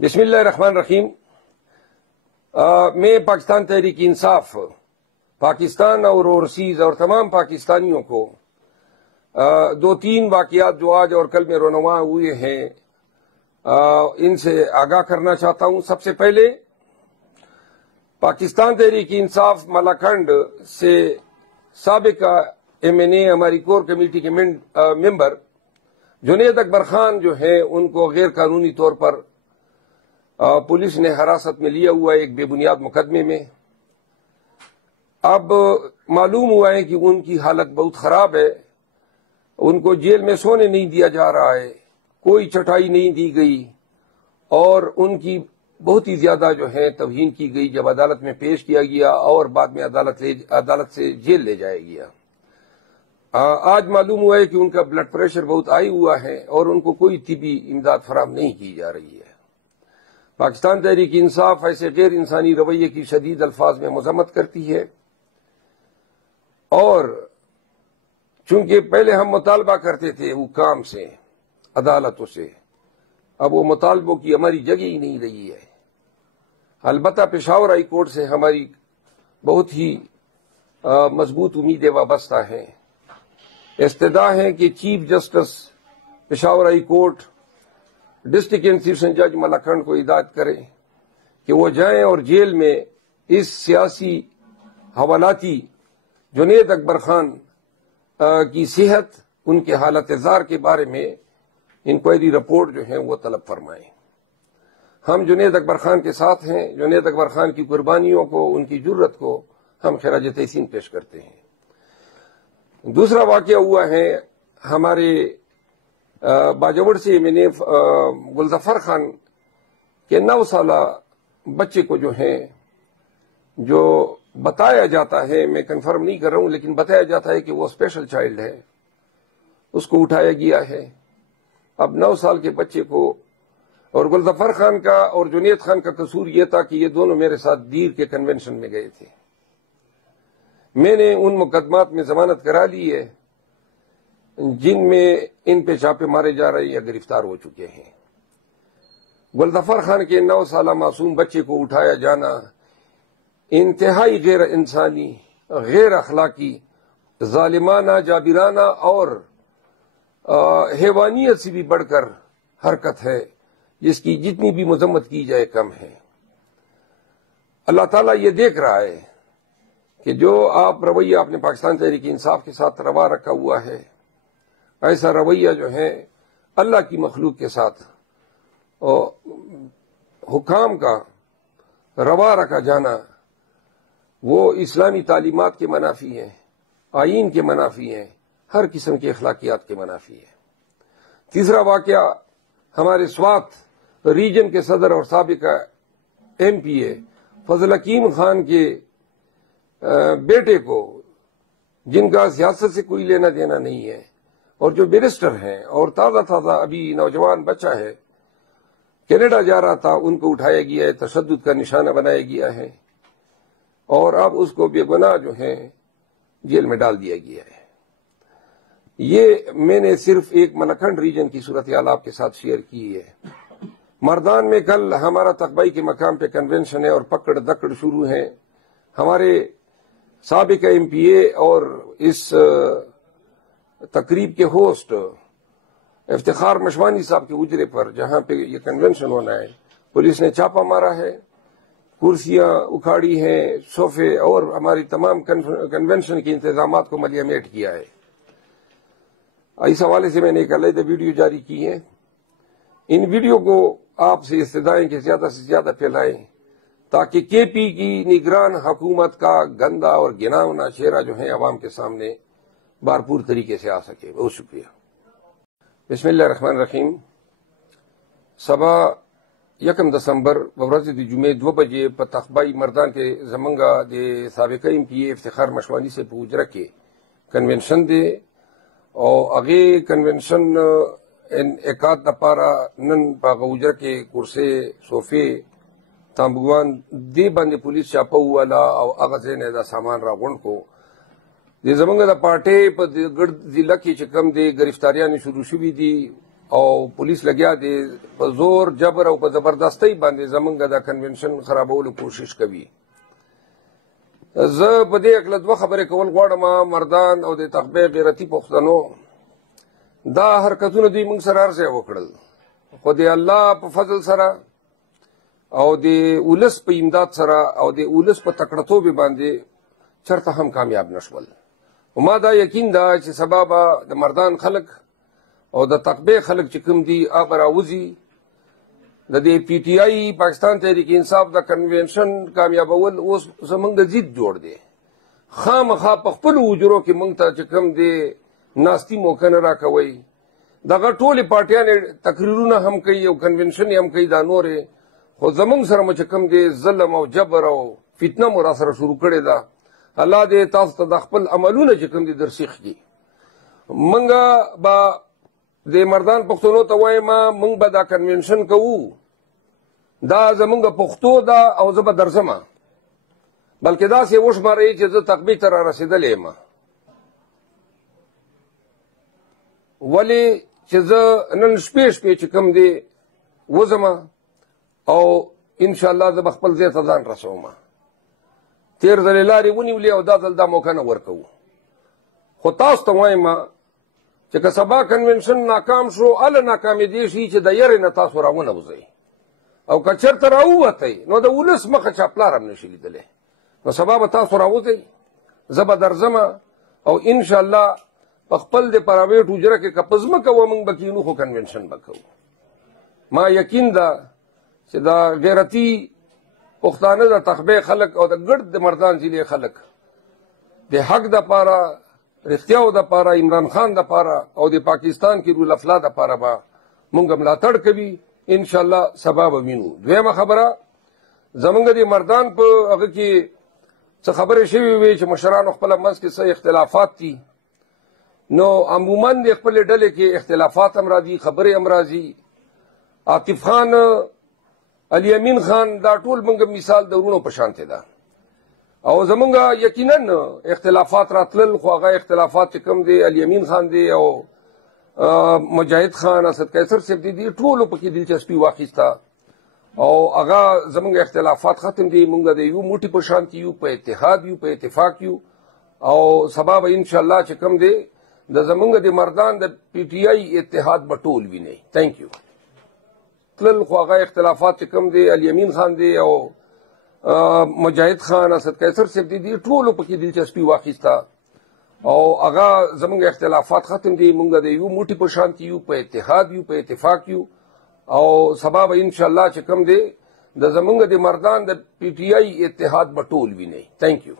بسم اللہ الرحمن الرحیم۔ میں پاکستان تحریک انصاف، پاکستان اور اوورسیز اور تمام پاکستانیوں کو دو تین واقعات جو آج اور کل میں رونما ہوئے ہیں ان سے آگاہ کرنا چاہتا ہوں۔ سب سے پہلے پاکستان تحریک انصاف ملاکنڈ سے سابق ایم این اے ہماری کور کمیٹی کے ممبر جنید اکبر خان جو ہیں ان کو غیر قانونی طور پر پولیس نے حراست میں لیا ہوا ہے ایک بے بنیاد مقدمے میں۔ اب معلوم ہوا ہے کہ ان کی حالت بہت خراب ہے، ان کو جیل میں سونے نہیں دیا جا رہا ہے، کوئی چٹائی نہیں دی گئی اور ان کی بہت ہی زیادہ جو ہے توہین کی گئی جب عدالت میں پیش کیا گیا اور بعد میں عدالت سے جیل لے جایا گیا۔ آج معلوم ہوا ہے کہ ان کا بلڈ پریشر بہت ہائی ہوا ہے اور ان کو کوئی طبی امداد فراہم نہیں کی جا رہی ہے۔ پاکستان تحریک انصاف ایسے غیر انسانی رویے کی شدید الفاظ میں مذمت کرتی ہے، اور چونکہ پہلے ہم مطالبہ کرتے تھے حکام سے، عدالتوں سے، اب وہ مطالبوں کی ہماری جگہ ہی نہیں رہی ہے۔ البتہ پشاور ہائی کورٹ سے ہماری بہت ہی مضبوط امیدیں وابستہ ہیں۔ استدعا ہے کہ chief justice Peshawar high court district and session جج ملاکنڈ کو ہدایت کرے کہ وہ جائیں اور جیل میں اس سیاسی حوالاتی جنید اکبر خان کی صحت، ان کے حالت زار کے بارے میں انکوائری رپورٹ جو ہے وہ طلب فرمائیں۔ ہم جنید اکبر خان کے ساتھ ہیں۔ جنید اکبر خان کی قربانیوں کو، ان کی جرت کو ہم خراج تحسین پیش کرتے ہیں۔ دوسرا واقعہ ہوا ہے ہمارے باجوڑ سے میں نے گلظفر خان کے 9 سالہ بچے کو جو ہے، جو بتایا جاتا ہے، میں کنفرم نہیں کر رہا ہوں لیکن بتایا جاتا ہے کہ وہ اسپیشل چائلڈ ہے، اس کو اٹھایا گیا ہے۔ اب 9 سال کے بچے کو، اور گلظفر خان کا اور جنید خان کا قصور یہ تھا کہ یہ دونوں میرے ساتھ دیر کے کنونشن میں گئے تھے۔ میں نے ان مقدمات میں ضمانت کرا لی ہے جن میں ان پہ چھاپے مارے جا رہے یا گرفتار ہو چکے ہیں۔ گلظفر خان کے 9 سالہ معصوم بچے کو اٹھایا جانا انتہائی غیر انسانی، غیر اخلاقی، ظالمانہ، جابرانہ اور حیوانیت سے بھی بڑھ کر حرکت ہے، جس کی جتنی بھی مذمت کی جائے کم ہے۔ اللہ تعالیٰ یہ دیکھ رہا ہے کہ جو رویہ آپ نے پاکستان تحریک انصاف کے ساتھ روا رکھا ہوا ہے، ایسا رویہ جو ہے اللہ کی مخلوق کے ساتھ حکام کا روا رکھا جانا، وہ اسلامی تعلیمات کے منافی ہیں، آئین کے منافی ہیں، ہر قسم کے اخلاقیات کے منافی ہے۔ تیسرا واقعہ ہمارے سوات ریجن کے صدر اور سابق ایم پی اے فضل حکیم خان کے بیٹے کو، جن کا سیاست سے کوئی لینا دینا نہیں ہے اور جو بیرسٹر ہیں اور تازہ ابھی نوجوان بچہ ہے، کینیڈا جا رہا تھا، ان کو اٹھایا گیا ہے، تشدد کا نشانہ بنایا گیا ہے اور اب اس کو بے گناہ جو ہے جیل میں ڈال دیا گیا ہے۔ یہ میں نے صرف ایک ملاکنڈ ریجن کی صورتحال آپ کے ساتھ شیئر کی ہے۔ مردان میں کل ہمارا تقبائی کے مقام پہ کنونشن ہے اور پکڑ دکڑ شروع ہیں۔ ہمارے سابق ایم پی اے اور اس تقریب کے ہوسٹ افتخار مشوانی صاحب کے اجرے پر، جہاں پہ یہ کنونشن ہونا ہے، پولیس نے چھاپا مارا ہے، کرسیاں اکھاڑی ہیں، صوفے اور ہماری تمام کنونشن کے انتظامات کو ملیہ میٹ کیا ہے۔ اس حوالے سے میں نے ایک علیحدہ ویڈیو جاری کی ہے۔ ان ویڈیو کو آپ سے استدعائیں کہ زیادہ سے زیادہ پھیلائیں تاکہ کے پی کی نگران حکومت کا گندا اور گھناؤنا چہرہ جو ہے عوام کے سامنے بھرپور طریقے سے آ سکے۔ بہت شکریہ۔ بسم اللہ الرحمن الرحیم۔ صبح 1 دسمبر بورز دی جمعے 2 بجے پر تقبائی مردان کے زمنگا دے سابقہ ایم پی اے افتخار مشوانی سے پوچھ رکھے کنونشن دے اور اگے کنونشن ایکات دپارا نن پاگا اجر کے کرسے صوفے تامبوان دی باندې پولیس چاپا والا او هغه ځای دا سامان راغونډ کو د زمونږ د پارټۍ په ګرد ضلع کې چې کوم دی گرفتاریان شروع شوي دي او پولیس لګیا دي په زور جبر او په زبردستۍ باندې زمونږ د کنونشن خرابولو کوشش کوي. زه په دې اکله دوه خبرې کول غواړم. مردان او د تقبې غیرتي پښتنو دا حرکتونه دوی موږ سره هر ځای وکړل، خو د الله په فضل سره او د ولس په امداد سره او د ولس په تکړهتوب باندې چرته هم کامیاب نشول. ما دا یقین ده چې سبا به د مردان خلک او د تقبې خلک چې کوم دي هغه راوځي. د دې پی ټی آی پاکستان تحریک انصاف د کنونشن کامیابول اوس زمونږ د ضد جوړ دی. خامخا په خپلو حجرو کې موږ ته چې کوم دی ناستي موقع نه راکوئ. دغه ټولې پارټیانې تقریرونه هم کوي او کنونشن یې هم کوي دا نورې، خو زمونږ سره مو چې کوم دی ظلم او جبر او فتنه مو را سره شروع کړې ده. الله دې تاسو ته د خپل عملونه چې کوم دي درسیخ کړي. موږ به د مردان پښتنو ته وایم موږ به دا کنونشن کوو، دا زمونږ پښتو ده او زه به درځم، بلکې داسې وشمارئ چې زه تقبې ته را رسېدلی یم. ولې چې زه نن شپې چې کوم دی وځم او انشاءالله زه به خپل ځای ته ځان رسوم. تېر ځلې لارې ونیولې او دا ځل دا موقع نه ورکوو. خو تاسو ته وایم چې که سبا کنونشن ناکام شو، هله ناکامېدی شي چې د یرې نه تاسو راونوځئ، او که چېرته راووتئ نو د ولس مخه چاپلار هم نشي لیدلی. نو سبا به تاسو راوځئ، زه به درځم او انشاءالله په خپل د پرایویټ حجره کې که په ځمکه و موږ به کینو، خو کنونشن به کوو. ما یقین ده چې دا غیرتي پښتانه د تقبې خلک او د ګرد د مردان ضلع خلک د حق دپاره، رښتیاو دپاره، عمران خان دپاره او د پاکستان کې رول افلا دپاره به موږ ملاتړ کوي. انشاءالله سبا به وینو. دویمه خبره، زمونږ د مردان په هغه کې څه خبرې شوې وې چې مشرانو خپله منځ کې څه اختلافات دي، نو عموما د خپلې ډلې کې اختلافات هم راځي، خبرې هم راځي. عاطف خان، علي امین خان، دا ټول موږ مثال د ورونو په شانتې ده او زمونږ یقینا اختلافات راتلل، خو هغه اختلافات چې کوم دی علي امین خان دی او مجاهد خان، اسد قیصر صاحب دي، ټولو پکې دلچسپي واخیسته او هغه زمونږ اختلافات ختم دي. موږ د یو موټي په شانتې یو، په اتحاد یو، په اتفاق یو او سبا به انشاءالله چې کوم دی د زمونږ د مردان د پی ټی آی اتحاد به ټول وینئ. Thank you. تلل خو هغه اختلافات چې کوم دی علي امین خان دی او مجاهد خان، اسد قیصر صاحب دي، ټولو پکې دلچسپي واخیسته او هغه زمونږ اختلافات ختم دي. موږ د یو موټي په شانتې یو، په اتحاد یو، په اتفاق یو او سبا به انشاءالله چې کوم دی د زمونږ د مردان د پی ټی آی اتحاد به ټول وینئ. Thank you.